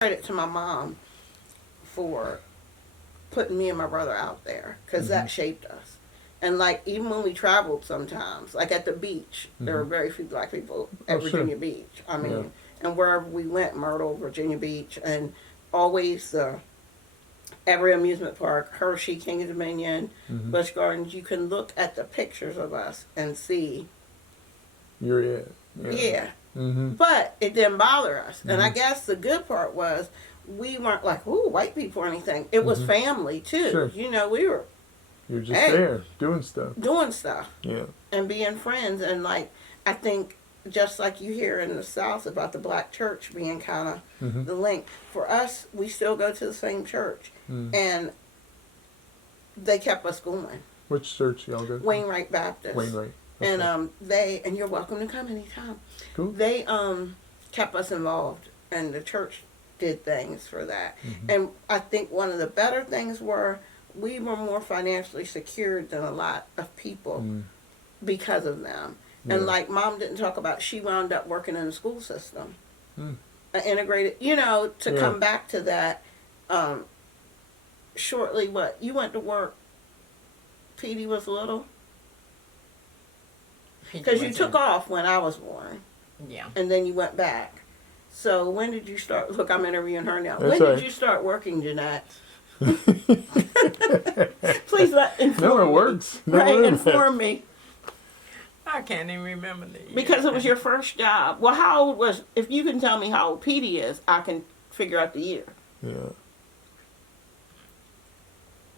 credit to my mom for putting me and my brother out there because that shaped us. And like even when we traveled sometimes, like at the beach, there were very few black people at Virginia Beach. I mean, and wherever we went, Myrtle, Virginia Beach, and always every amusement park, Hershey, King of Dominion, Busch Gardens, you can look at the pictures of us and see. You're it. Yeah. But it didn't bother us. And I guess the good part was we weren't like, ooh, white people or anything. It was family too. Sure. You know, we were You're just there doing stuff. Doing stuff. Yeah. And being friends. And like, I think just like you hear in the South about the black church being kind of the link. For us, we still go to the same church. And they kept us going. Which church y'all go to? Wainwright Baptist. Wainwright. Okay. And you're welcome to come anytime. Cool. They kept us involved, and the church did things for that. And I think one of the better things were we were more financially secured than a lot of people because of them. Yeah. And like Mom didn't talk about, she wound up working in the school system, integrated. You know, to come back to that. Shortly, what you went to work? Petey was little. Because you took off when I was born. Yeah. And then you went back. So when did you start? Look, I'm interviewing her now. When did you start working, Jeanette? Please inform me. It works. Inform me. I can't even remember the year. Because it was your first job. Well, how old was, if you can tell me how old Petey is, I can figure out the year. Yeah.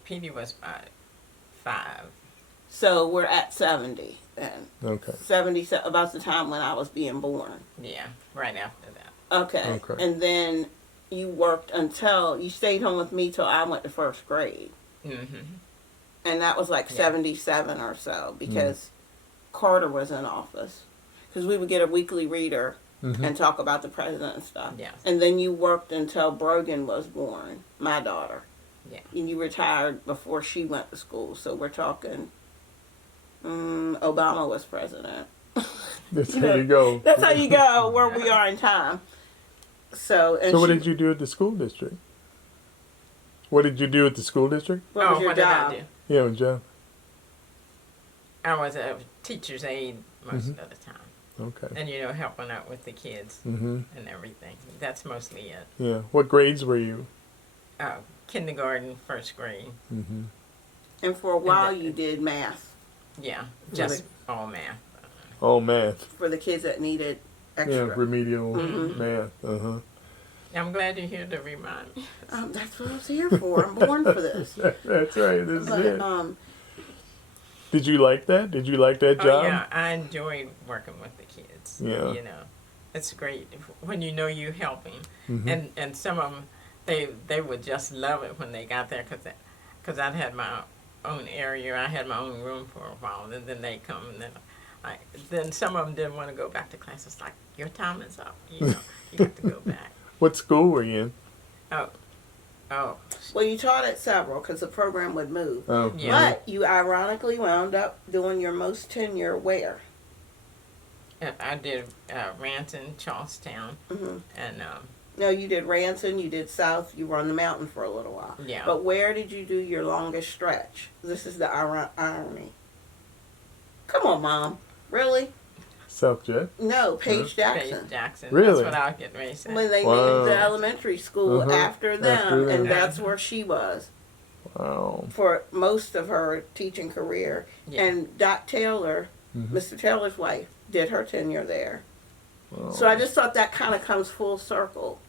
Petey was about 5. So we're at 70 then. Okay. 70, about the time when I was being born. Yeah, right after that. Okay. And then you worked until, you stayed home with me till I went to first grade. And that was like 77 or so because Carter was in office. Because we would get a weekly reader and talk about the president and stuff. Yes. And then you worked until Brogan was born, my daughter. Yeah. And you retired before she went to school. So we're talking, Obama was president. That's how you go. That's how you go where we are in time. So what did you do at the school district? What did you do at the school district? What was your job? Did I do? Yeah, job. I was a teacher's aide most of the time. Okay. And, you know, helping out with the kids and everything. That's mostly it. Yeah. What grades were you? Kindergarten, first grade. And for a while you did math. Yeah, just all math. All math. For the kids that needed extra. Yeah, remedial math. I'm glad you're here to remind me. That's what I was here for. I'm born for this. That's right. This is it. Did you like that? Did you like that job? Yeah, I enjoyed working with the kids. Yeah. You know, it's great when you know you're helping. And some of them, they would just love it when they got there because I'd had my own area. I had my own room for a while. And then they come and then some of them didn't want to go back to class. It's like, your time is up. You know, you got to go back. What school were you in? Oh. Well, you taught at several because the program would move. Oh. Yeah. But you ironically wound up doing your most tenure where? I did Ranson, Charlestown, and no, you did Ranson, you did South, you were on the mountain for a little while. Yeah. But where did you do your longest stretch? This is the irony. Come on, Mom. Really? South Jet? No, Paige Jackson. Paige Jackson. Really? That's what I was getting ready to say. When they named the elementary school after them, and Yeah. that's where she was. Wow. For most of her teaching career. Yeah. And Dot Taylor, Mr. Taylor's wife, did her tenure there. Wow. So I just thought that kind of comes full circle.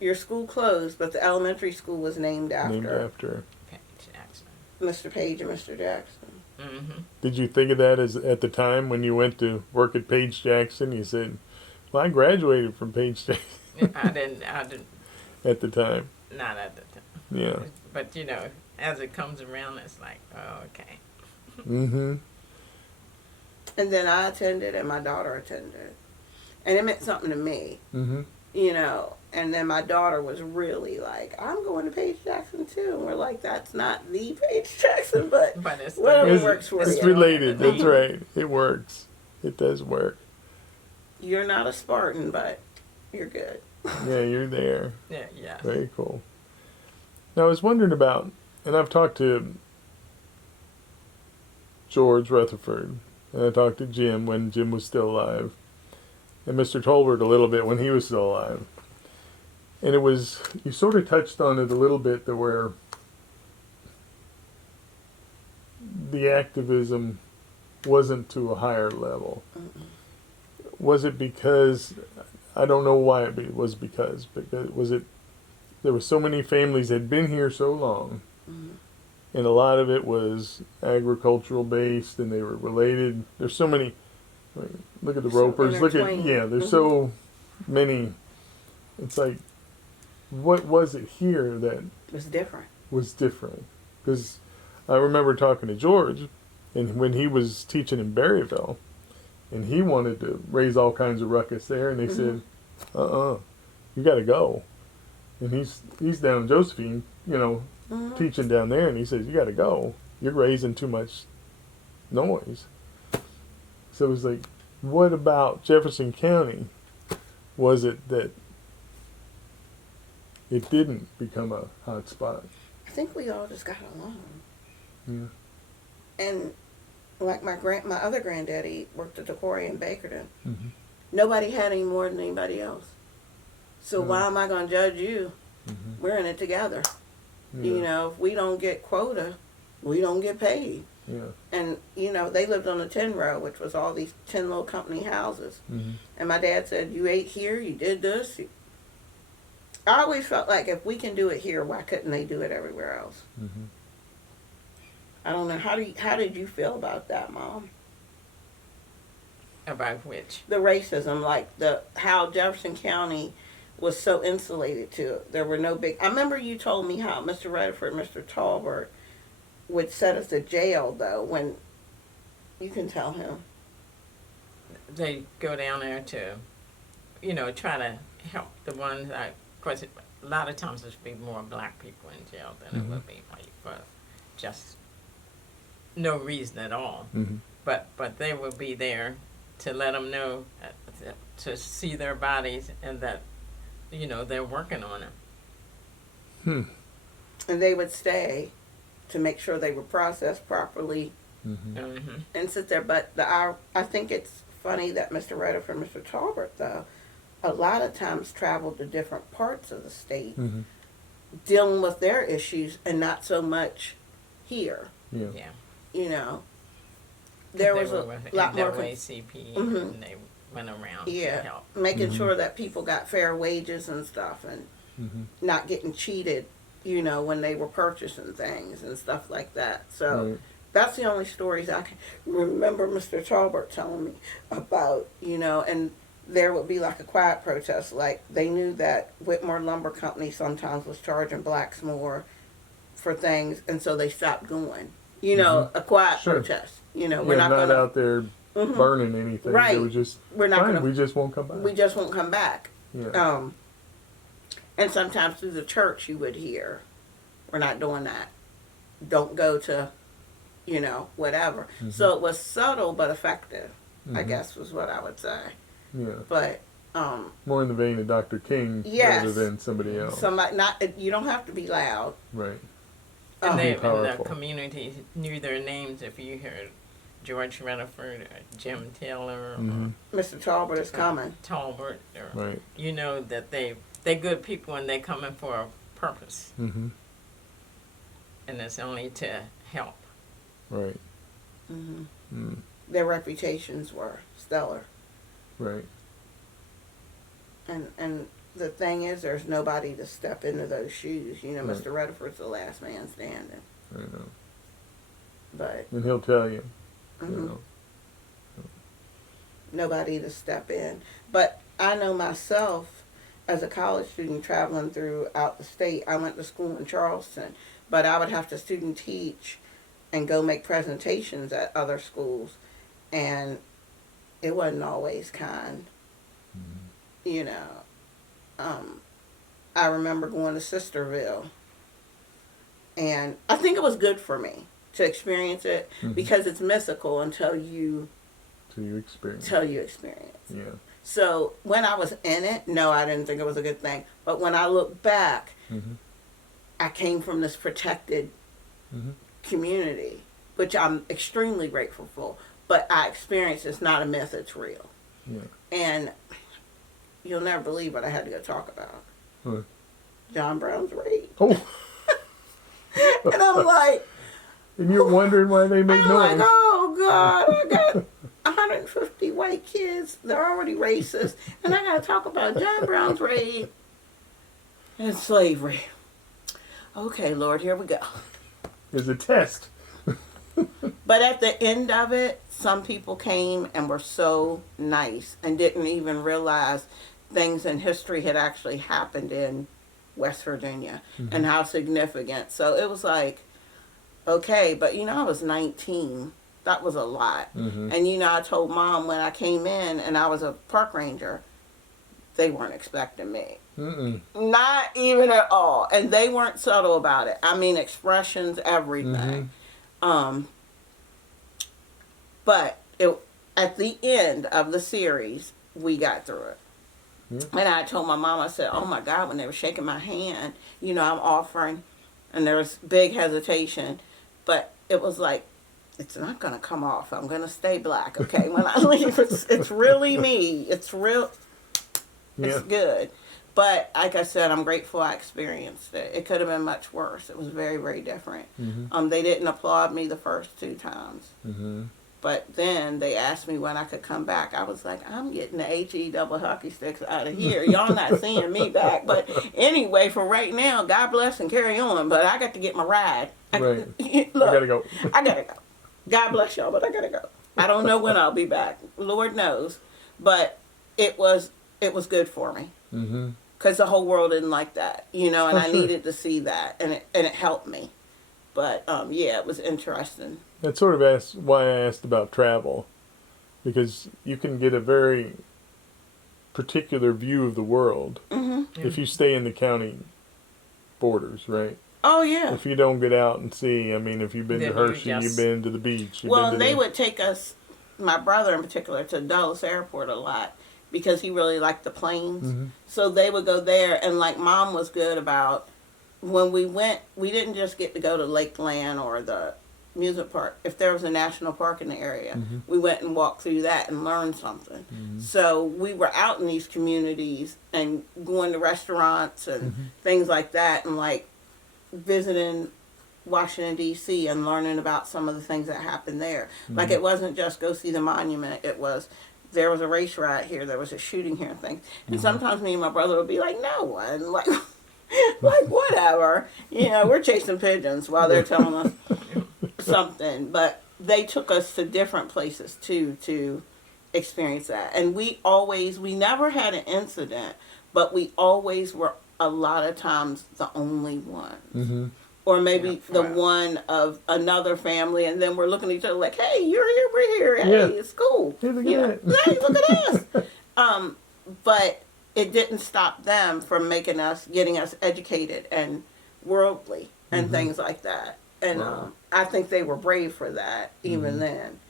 Your school closed, but the elementary school was named after Paige Jackson. Mr. Page and Mr. Jackson. Did you think of that as at the time when you went to work at Paige Jackson? You said, well, I graduated from Paige Jackson. I didn't. At the time. Not at the time. Yeah. But, you know, as it comes around, it's like, oh, okay. And then I attended and my daughter attended. And it meant something to me. You know, and then my daughter was really like, I'm going to Paige Jackson too. And we're like, that's not the Paige Jackson, but it's whatever works for you. It's related. That's right. It works. It does work. You're not a Spartan, but you're good. Yeah, you're there. Yeah, yeah. Very cool. Now I was wondering about, and I've talked to George Rutherford, and I talked to Jim when Jim was still alive, and Mr. Tolbert a little bit when he was still alive. And it was, you sort of touched on it a little bit, that where the activism wasn't to a higher level. Was it because, I don't know why it was because was it, there were so many families that had been here so long, and a lot of it was agricultural based, and they were related. There's so many, look at the Ropers, look at, there's so many, it's like, what was it here that was different? Because I remember talking to George, and when he was teaching in Berryville, and he wanted to raise all kinds of ruckus there, and they said, you got to go. And he's down in Josephine, teaching down there, and he says, you got to go. You're raising too much noise. So it was like, what about Jefferson County was it that it didn't become a hot spot? I think we all just got along. Yeah. And like my other granddaddy worked at the quarry in Bakerton. Mm-hmm. Nobody had any more than anybody else. So why am I going to judge you? Mm-hmm. We're in it together. Yeah. If we don't get quota, we don't get paid. Yeah. And, they lived on a 10 row, which was all these 10 little company houses. Mm-hmm. And my dad said, you ate here, you did this. I always felt like if we can do it here, why couldn't they do it everywhere else? Mm-hmm. I don't know. How did you feel about that, Mom? About which? The racism, like how Jefferson County was so insulated to it. There were no big. I remember you told me how Mr. Rutherford, Mr. Talbert would set us to jail, though. When you can tell him, they go down there to, try to help the ones. Of course, a lot of times there'd be more black people in jail than it would be white, for just no reason at all. Mm-hmm. But they would be there to let them know, to see their bodies, and that they're working on it. and they would stay to make sure they were processed properly and sit there. But I think it's funny that Mr. Rutherford and Mr. Talbert, though, a lot of times traveled to different parts of the state dealing with their issues and not so much here. Yeah. There was a lot more NAACP and they went around to help. Making sure that people got fair wages and stuff, and not getting cheated, when they were purchasing things and stuff like that. So that's the only stories I can remember Mr. Talbert telling me about, and there would be like a quiet protest. Like they knew that Whitmore Lumber Company sometimes was charging blacks more for things, and so they stopped going. A quiet protest. We're not gonna, out there burning anything. Right. They were just, we're not gonna, we just won't come back. We just won't come back. Yeah. And sometimes through the church you would hear, we're not doing that. Don't go to, whatever. So it was subtle but effective, I guess was what I would say. Yeah. But more in the vein of Dr. King rather than somebody else. You don't have to be loud. Right. And the community knew their names. If you heard George Rutherford or Jim Taylor or Mr. Talbert is coming. Talbert, or, right. that they're good people and they're coming for a purpose. Mm-hmm. And it's only to help. Right. Their reputations were stellar. Right. And the thing is, there's nobody to step into those shoes. Mr. Rutherford's the last man standing. I know. But and he'll tell you. Nobody to step in. But I know myself, as a college student traveling throughout the state, I went to school in Charleston, but I would have to student teach and go make presentations at other schools, and it wasn't always kind. I remember going to Sisterville, and I think it was good for me to experience it because it's mystical until you experience. Yeah. So when I was in it, no, I didn't think it was a good thing. But when I look back, I came from this protected community, which I'm extremely grateful for. But I experienced it's not a myth, it's real. Yeah. And you'll never believe what I had to go talk about. What? John Brown's raid. Oh. And I'm like, And you're wondering why they make I'm noise. like, oh God, I got 150 white kids. They're already racist. And I got to talk about John Brown's raid and slavery. Okay, Lord, here we go. There's a test. But at the end of it, some people came and were so nice and didn't even realize things in history had actually happened in West Virginia and how significant. So it was like, okay, but you know, I was 19. That was a lot. And you know, I told Mom when I came in and I was a park ranger, they weren't expecting me. Not even at all. And they weren't subtle about it. I mean, expressions, everything. But at the end of the series, we got through it. And I told my mom, I said, oh my God, when they were shaking my hand, you know, I'm offering, and there was big hesitation, but it was like, it's not going to come off. I'm going to stay black, okay? When I leave, it's really me. It's real. It's good. But like I said, I'm grateful I experienced it. It could have been much worse. It was very, very different. They didn't applaud me the first 2 times. But then they asked me when I could come back. I was like, I'm getting the HE double hockey sticks out of here. Y'all not seeing me back. But anyway, for right now, God bless and carry on. But I got to get my ride. Right. Look, I gotta go. I gotta go. God bless y'all, but I gotta go. I don't know when I'll be back. Lord knows. But it was good for me. Because the whole world didn't like that, you know, and I needed to see that, and it helped me. But yeah, it was interesting. That sort of why I asked about travel, because you can get a very particular view of the world if you stay in the county borders, right? Oh yeah. If you don't get out and see, I mean, if you've been to Hershey, you've been to the beach. Well, they would take us, my brother in particular, to Dulles Airport a lot because he really liked the planes. So they would go there, and like Mom was good about when we went. We didn't just get to go to Lakeland or the music park. If there was a national park in the area, we went and walked through that and learned something. So we were out in these communities and going to restaurants and things like that, and like visiting Washington D.C. and learning about some of the things that happened there. Like it wasn't just go see the monument. It was there was a race riot here, there was a shooting here and things. And sometimes me and my brother would be like, no one, like like whatever, you know, we're chasing pigeons while they're telling us something. But they took us to different places too to experience that. And we never had an incident, but we always were a lot of times the only one. Or maybe the one of another family, and then we're looking at each other like, hey, you're here, we're here, hey, it's cool. Hey, look at us. But it didn't stop them from getting us educated and worldly and things like that. And I think they were brave for that even then,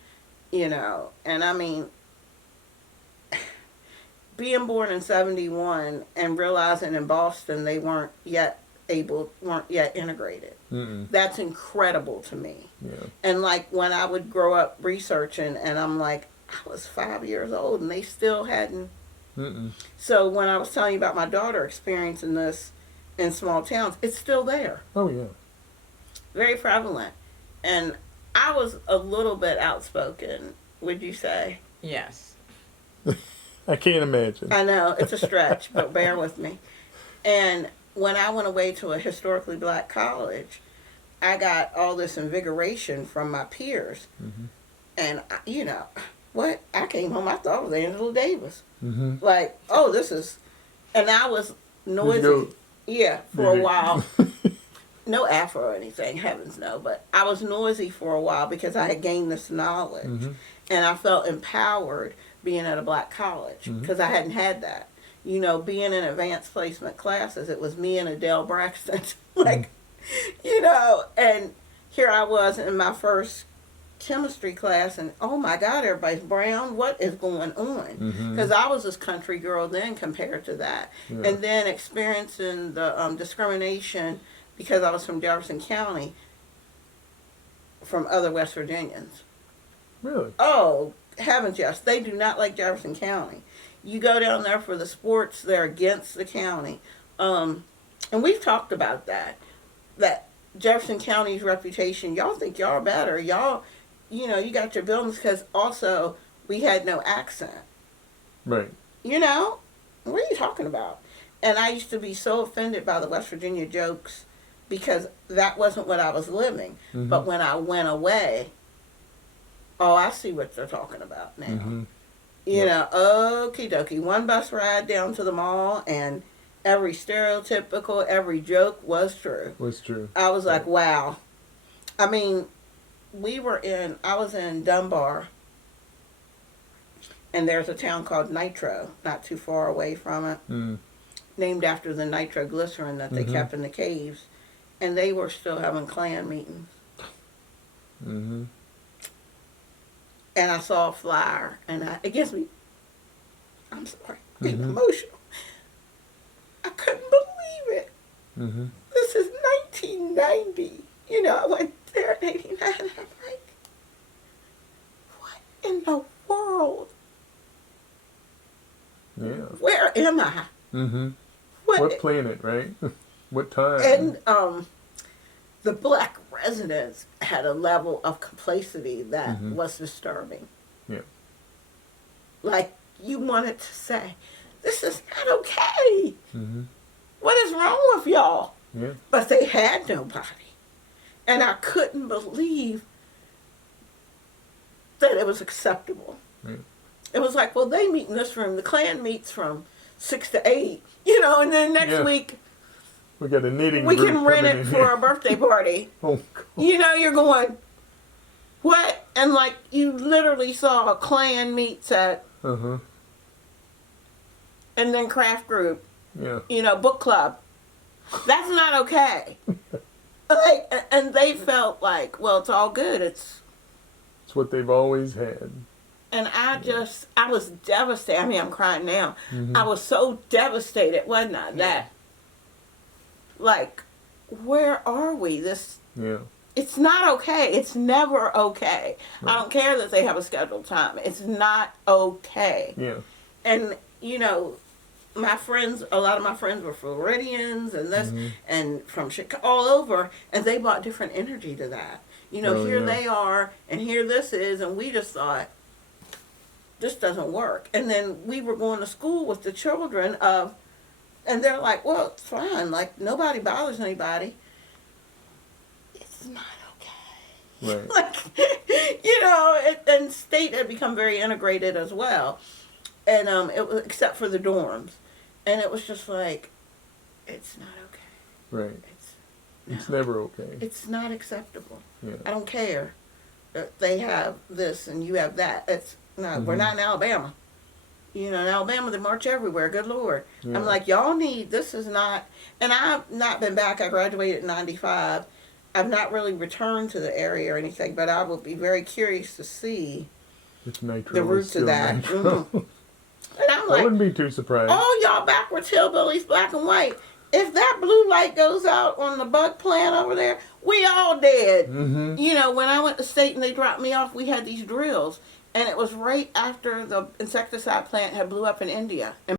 you know. And I mean, being born in 71 and realizing in Boston they weren't yet integrated. That's incredible to me. And like when I would grow up researching, and I'm like, I was 5 years old and they still hadn't. So when I was telling you about my daughter experiencing this in small towns, it's still there. Oh yeah. Very prevalent. And I was a little bit outspoken, would you say? Yes. I can't imagine. I know, it's a stretch, but bear with me. And when I went away to a historically black college, I got all this invigoration from my peers. And, you know, what? I came home, I thought it was Angela Davis. Like, oh, this is... And I was noisy. Yeah, for a while. No afro or anything, heavens no. But I was noisy for a while because I had gained this knowledge. And I felt empowered being at a black college because I hadn't had that. You know, being in advanced placement classes, it was me and Adele Braxton. Like, you know, and here I was in my first chemistry class, and oh my God, everybody's brown. What is going on? Because I was this country girl then compared to that. Yeah. And then experiencing the discrimination because I was from Jefferson County from other West Virginians. Really? Oh, heavens yes. They do not like Jefferson County. You go down there for the sports, they're against the county. And we've talked about that. That Jefferson County's reputation, y'all think y'all are better. Y'all, you know, you got your buildings because also we had no accent. Right. You know? What are you talking about? And I used to be so offended by the West Virginia jokes because that wasn't what I was living. But when I went away, oh, I see what they're talking about now. You know, okie dokie. One bus ride down to the mall and every stereotypical, every joke was true. Was true. I was like, wow. I mean, I was in Dunbar, and there's a town called Nitro, not too far away from it, named after the nitroglycerin that they kept in the caves, and they were still having Klan meetings. And I saw a flyer, and it gets me, I'm sorry, getting emotional. I couldn't believe it. This is 1990. You know, I went there in 89, and I'm like, what in the world? Yeah. Where am I? What planet, right? What time? And the black residents had a level of complacency that was disturbing. Yeah. Like, you wanted to say, this is not okay. What is wrong with y'all? Yeah. But they had nobody. And I couldn't believe that it was acceptable. Yeah. It was like, well, they meet in this room. The Klan meets from 6 to 8, you know, and then next week we got a knitting we group can rent coming it in for here. a birthday party. Oh, God. You know, you're going, what? And like, you literally saw a Klan meets at, and then craft group, you know, book club. That's not okay. Like, and they felt like, well, it's all good. It's what they've always had. And I was devastated. I mean, I'm crying now. I was so devastated, wasn't I? That, like, where are we? It's not okay. It's never okay. I don't care that they have a scheduled time. It's not okay. Yeah. And, you know, my friends, a lot of my friends were Floridians and this, and from Chicago, all over, and they brought different energy to that. You know, here they are, and here this is, and we just thought, this doesn't work. And then we were going to school with the children of, and they're like, well, it's fine. Like, nobody bothers anybody. It's not okay. Right. Like, you know, and state had become very integrated as well. And it was, except for the dorms. And it was just like, it's not okay. Right. It's never okay. It's not acceptable. Yeah. I don't care that they have this and you have that. It's no, we're not in Alabama. You know, in Alabama they march everywhere. Good Lord. Yeah. I'm like, y'all need, this is not, and I've not been back. I graduated in 95. I've not really returned to the area or anything, but I will be very curious to see the roots of that. And I'm like, I wouldn't be too surprised. oh, y'all backwards hillbillies, black and white. If that blue light goes out on the bug plant over there, we all dead. You know, when I went to state and they dropped me off, we had these drills. And it was right after the insecticide plant had blew up in India. And